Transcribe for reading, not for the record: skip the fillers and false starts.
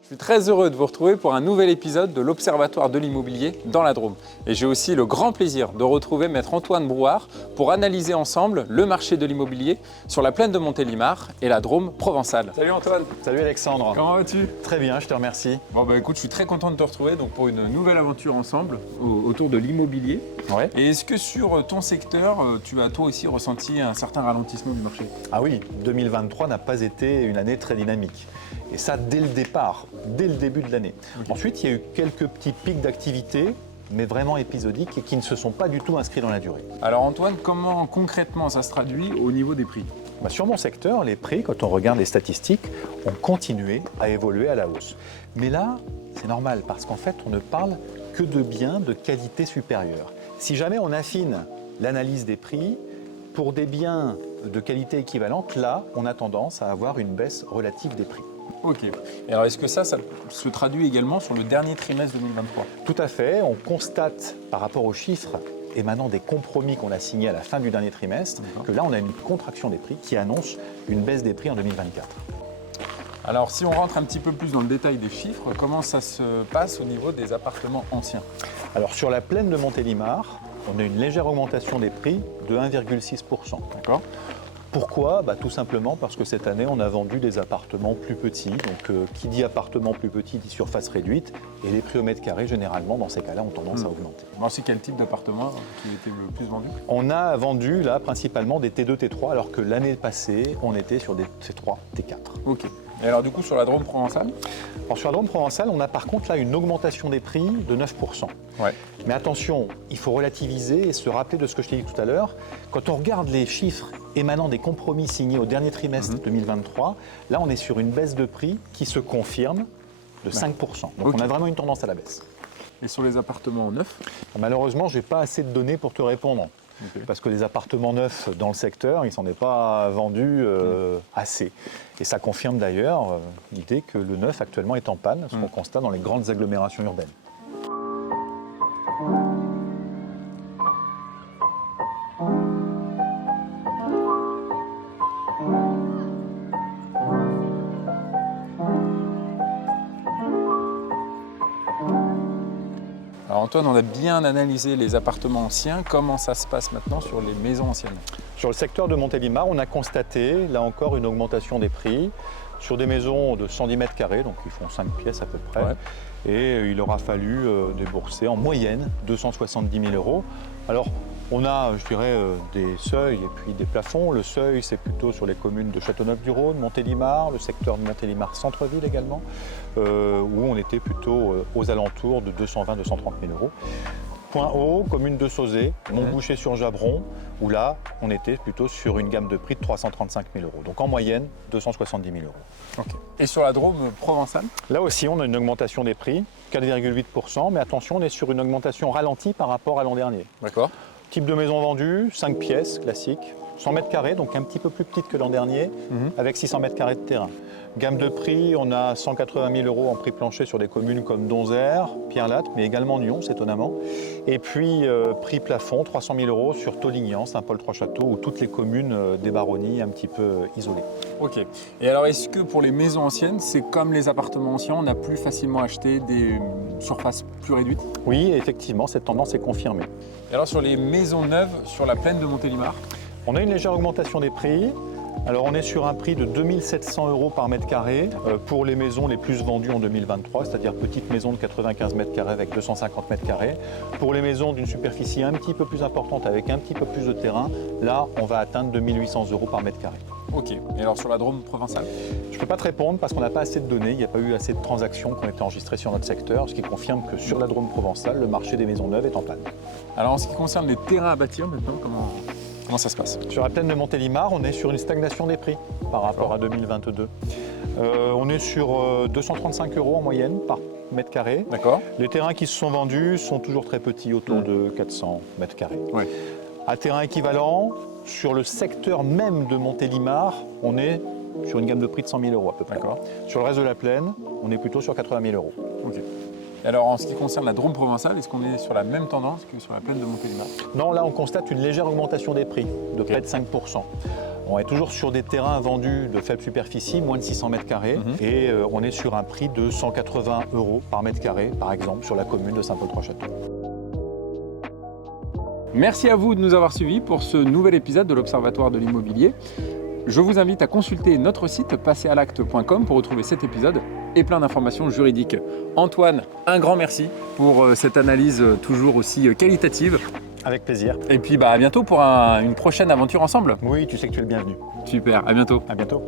Je suis très heureux de vous retrouver pour un nouvel épisode de l'Observatoire de l'immobilier dans la Drôme. Et j'ai aussi le grand plaisir de retrouver Maître Antoine Brouard pour analyser ensemble le marché de l'immobilier sur la plaine de Montélimar et la Drôme provençale. Salut Antoine. Salut Alexandre. Comment vas-tu? Très bien, je te remercie. Bon bah écoute, je suis très content de te retrouver donc, pour une nouvelle aventure ensemble autour de l'immobilier. Ouais. Et est-ce que sur ton secteur, tu as toi aussi ressenti un certain ralentissement du marché? Ah oui, 2023 n'a pas été une année très dynamique. Et ça dès le départ, dès le début de l'année. Okay. Ensuite, il y a eu quelques petits pics d'activité, mais vraiment épisodiques et qui ne se sont pas du tout inscrits dans la durée. Alors Antoine, comment concrètement ça se traduit au niveau des prix? Sur mon secteur, les prix, quand on regarde les statistiques, ont continué à évoluer à la hausse. Mais là, c'est normal parce qu'en fait, on ne parle que de biens de qualité supérieure. Si jamais on affine l'analyse des prix, pour des biens de qualité équivalente, là, on a tendance à avoir une baisse relative des prix. Ok. Et alors, est-ce que ça se traduit également sur le dernier trimestre 2023? Tout à fait. On constate, par rapport aux chiffres émanant des compromis qu'on a signés à la fin du dernier trimestre, que là, on a une contraction des prix qui annonce une baisse des prix en 2024. Alors, si on rentre un petit peu plus dans le détail des chiffres, comment ça se passe au niveau des appartements anciens? Alors, sur la plaine de Montélimar, on a une légère augmentation des prix de 1,6%. D'accord. Pourquoi? Tout simplement parce que cette année, on a vendu des appartements plus petits. Donc, qui dit appartement plus petit dit surface réduite. Et les prix au mètre carré, généralement, dans ces cas-là, ont tendance à augmenter. Alors, c'est quel type d'appartement qui était le plus vendu? On a vendu, là, principalement des T2, T3, alors que l'année passée, on était sur des T3, T4. Ok. Et alors, du coup, sur la Drôme provençale? Alors, sur la Drôme provençale, on a par contre là une augmentation des prix de 9%. Ouais. Mais attention, il faut relativiser et se rappeler de ce que je t'ai dit tout à l'heure. Quand on regarde les chiffres émanant des compromis signés au dernier trimestre 2023, là, on est sur une baisse de prix qui se confirme de 5%. Donc, on a vraiment une tendance à la baisse. Et sur les appartements neufs? Malheureusement, je n'ai pas assez de données pour te répondre. Okay. Parce que les appartements neufs dans le secteur, il ne s'en est pas vendu assez. Et ça confirme d'ailleurs l'idée que le neuf actuellement est en panne, ce qu'on constate dans les grandes agglomérations urbaines. Alors Antoine, on a bien analysé les appartements anciens. Comment ça se passe maintenant sur les maisons anciennes? Sur le secteur de Montélimar, on a constaté, là encore, une augmentation des prix sur des maisons de 110 mètres carrés, donc qui font 5 pièces à peu près. Ouais. Et il aura fallu débourser en moyenne 270 000 euros. Alors, on a, je dirais, des seuils et puis des plafonds. Le seuil, c'est plutôt sur les communes de Châteauneuf-du-Rhône, Montélimar, le secteur de Montélimar centre-ville également, où on était plutôt aux alentours de 220 000 230 000 euros. Point haut, commune de Sauzet, Montboucher-sur-Jabron, où là, on était plutôt sur une gamme de prix de 335 000 euros. Donc en moyenne, 270 000 euros. Okay. Et sur la Drôme provençale? Là aussi, on a une augmentation des prix, 4,8%, mais attention, on est sur une augmentation ralentie par rapport à l'an dernier. D'accord. Type de maison vendue, 5 pièces, classique, 100 mètres carrés, donc un petit peu plus petite que l'an dernier, avec 600 mètres carrés de terrain. Gamme de prix, on a 180 000 euros en prix plancher sur des communes comme Donzère, Pierre-Latte, mais également Nyons, étonnamment. Et puis, prix plafond, 300 000 euros sur Taulignan, Saint-Paul-Trois-Châteaux, ou toutes les communes des baronnies un petit peu isolées. Ok. Et alors, est-ce que pour les maisons anciennes, c'est comme les appartements anciens, on a plus facilement acheté des surfaces plus réduites? Oui, effectivement, cette tendance est confirmée. Et alors, sur les maisons neuves, sur la plaine de Montélimar? On a une légère augmentation des prix. Alors on est sur un prix de 2 700 euros par mètre carré pour les maisons les plus vendues en 2023, c'est-à-dire petites maisons de 95 mètres carrés avec 250 mètres carrés. Pour les maisons d'une superficie un petit peu plus importante avec un petit peu plus de terrain, là on va atteindre 2 800 euros par mètre carré. Ok. Et alors sur la Drôme provençale? Je ne peux pas te répondre parce qu'on n'a pas assez de données, il n'y a pas eu assez de transactions qui ont été enregistrées sur notre secteur, ce qui confirme que sur la Drôme provençale, le marché des maisons neuves est en panne. Alors en ce qui concerne les terrains à bâtir maintenant, comment ça se passe? Sur la plaine de Montélimar, on est sur une stagnation des prix par rapport à 2022. On est sur 235 euros en moyenne par mètre carré. D'accord. Les terrains qui se sont vendus sont toujours très petits, autour de 400 mètres carrés. Ouais. À terrain équivalent, sur le secteur même de Montélimar, on est sur une gamme de prix de 100 000 euros à peu près. Sur le reste de la plaine, on est plutôt sur 80 000 euros. Okay. Et alors, en ce qui concerne la Drôme provençale, est-ce qu'on est sur la même tendance que sur la plaine de Montélimar? Non, là, on constate une légère augmentation des prix, de près de 5%. On est toujours sur des terrains vendus de faible superficie, moins de 600 mètres carrés, et on est sur un prix de 180 € par mètre carré, par exemple, sur la commune de Saint-Paul-Trois-Châteaux. Merci à vous de nous avoir suivis pour ce nouvel épisode de l'Observatoire de l'immobilier. Je vous invite à consulter notre site passeralacte.com pour retrouver cet épisode et plein d'informations juridiques. Antoine, un grand merci pour cette analyse toujours aussi qualitative. Avec plaisir. Et puis à bientôt pour une prochaine aventure ensemble. Oui, tu sais que tu es le bienvenu. Super, à bientôt. À bientôt.